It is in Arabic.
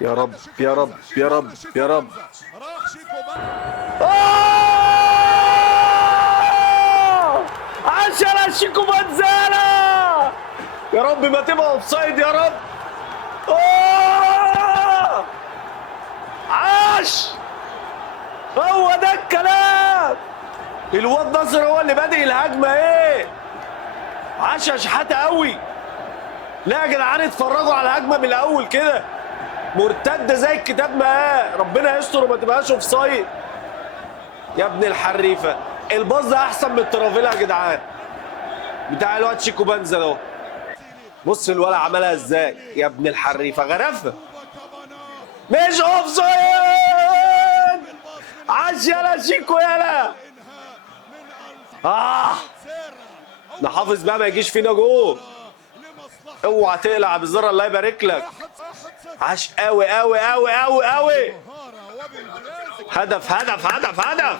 يا رب يا رب يا رب يا رب. عشرة شيكو بنزالا، يا رب ما تبقى اوفسايد يا رب. عاش، هو ده الكلام. الواد ناصر هو اللي بادئ الهجمه. ايه عاش يا شحاته قوي. لا يا جدعان اتفرجوا على الهجمه من الاول كده، مرتده زي الكتاب ما ربنا يستر وما تبقاش اوفسايد. يا ابن الحريفه، الباص ده احسن من الترافيلا يا جدعان بتاع الواد شيكو بنزل اهو. بص الولد عملها ازاي يا ابن الحريفه، غرفه مش اوفسايد. عاش يالا شيكو يالا. نحافظ بقى ما يجيش فينا جول. اوعى تقلع بالزر، الله يبارك لك. عاش قوي قوي قوي قوي قوي. هدف هدف هدف هدف.